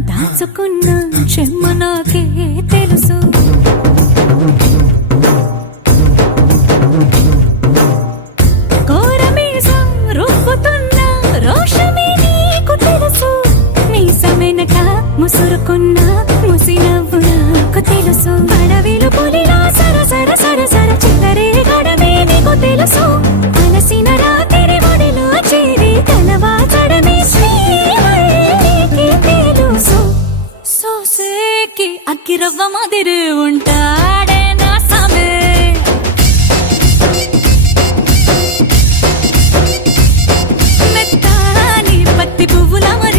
దాచుకున్న చెమ్మ నాకే తెలుసు. కోరమీసం రుబ్బుతున్న రోషమే నీకు తెలుసు. మీసమెనక ముసురుకున్న